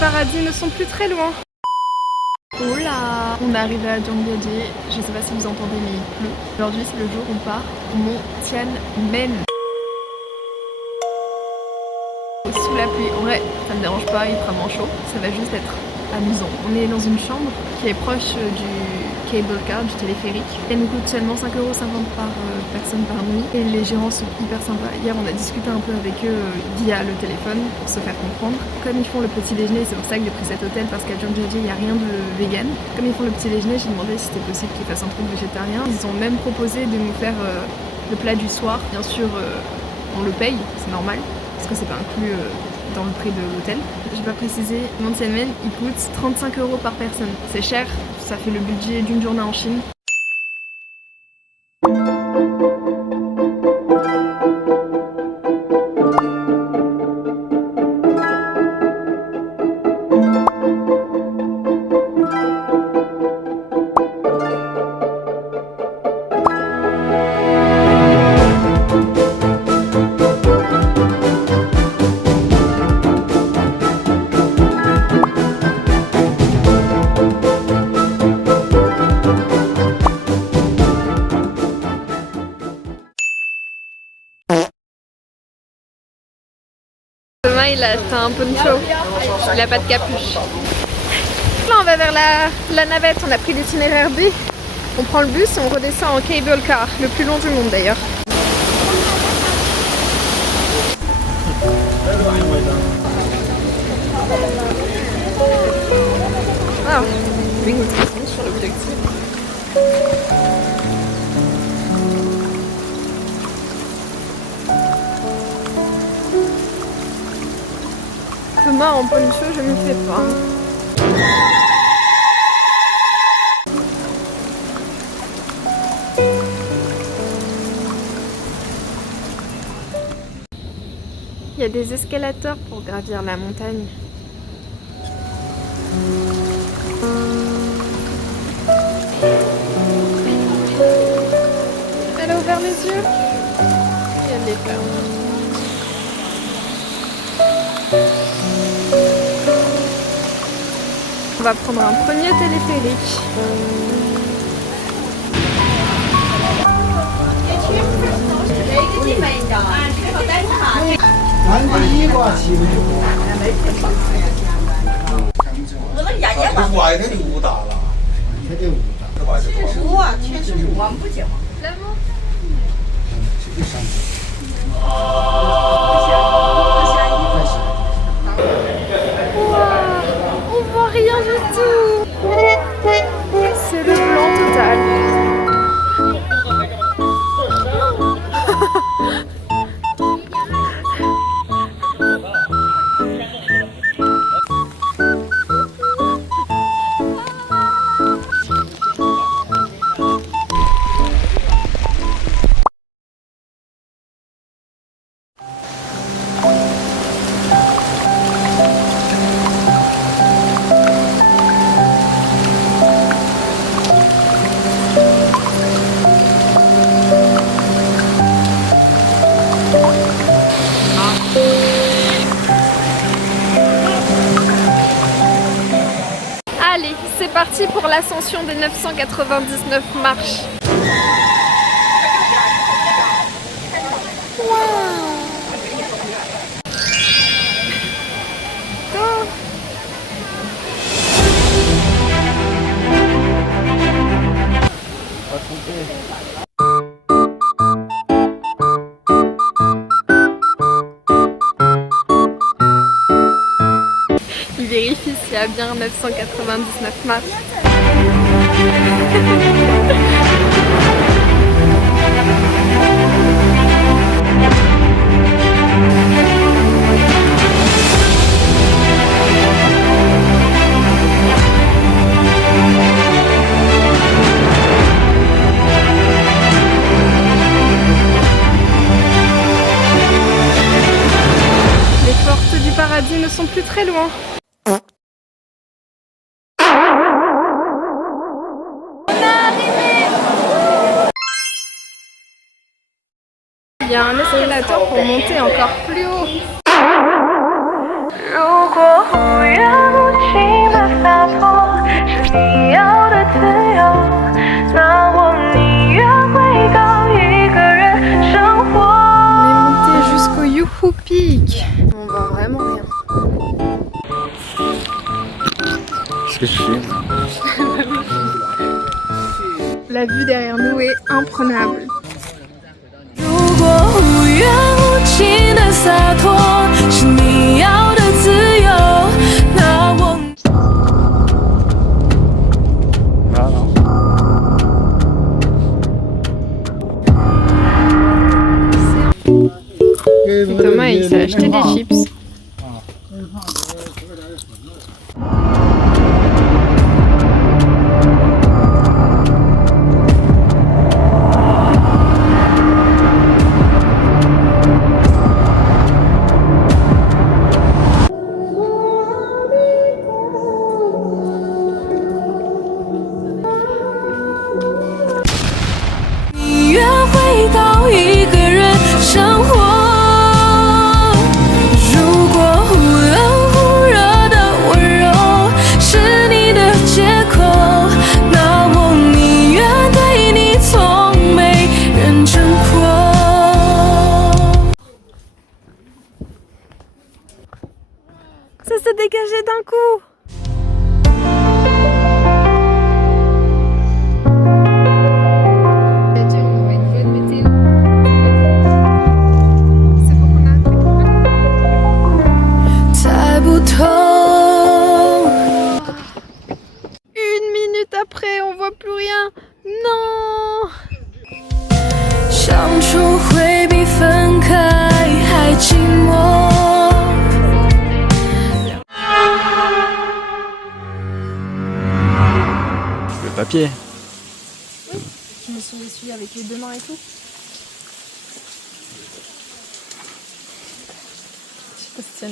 paradis ne sont plus très loin. Oh là, on est arrivé à Zhangjiajie. Je sais pas si vous entendez mais il pleut. Aujourd'hui c'est le jour où on part au mont Tianmen. Sous la pluie, en vrai ça me dérange pas, il fera moins chaud. Ça va juste être amusant. On est dans une chambre qui est proche du cable car, du téléphérique. Elle nous coûte seulement 5,50 € par personne par nuit. Et les gérants sont hyper sympas. Hier on a discuté un peu avec eux via le téléphone pour se faire comprendre. Comme ils font le petit déjeuner, c'est pour ça que j'ai pris cet hôtel parce qu'à Zhangjiajie il n'y a rien de vegan. Comme ils font le petit déjeuner, j'ai demandé si c'était possible qu'ils fassent un truc végétarien. Ils ont même proposé de nous faire le plat du soir. Bien sûr on le paye, c'est normal, parce que c'est pas inclus dans le prix de l'hôtel. J'ai pas précisé, Mont Tianmen il coûte 35 € par personne. C'est cher, ça fait le budget d'une journée en Chine. Demain il a fait un poncho, il a pas de capuche. Là on va vers la navette, on a pris l'itinéraire B. On prend le bus et on redescend en cable car, le plus long du monde d'ailleurs. Ah, oui, sur l'objectif. Thomas en poncho, je me fais pas. Il y a des escalators pour gravir la montagne. Elle a ouvert les yeux et elle les ferme. On va prendre un premier téléphérique. On voit rien du tout. C'est le blanc total. Allez, c'est parti pour l'ascension des 999 marches. Il vérifie s'il y a bien 999 marches. Les portes du paradis ne sont plus très loin. Il y a un escalator pour monter encore plus haut. que je fais. La vue derrière nous est imprenable. 如果无缘无情的洒脱是你要的自由，那我。 Et Thomas il s'est acheté des chips. Ça s'est dégagé d'un coup. Une minute après, on voit plus rien. Non. 相处会比分开还寂寞。 Le papier. Je me suis essuyée avec les deux mains et tout. Je sais pas si tiens.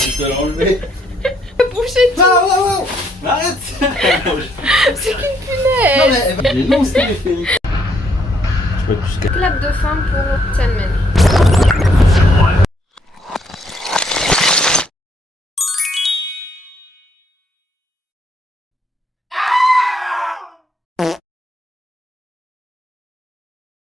Tu dois l'enlever. Boucher tout. Ah, arrête. C'est une punaise. Il est long ce téléphérique. Clap de fin pour Tianmen.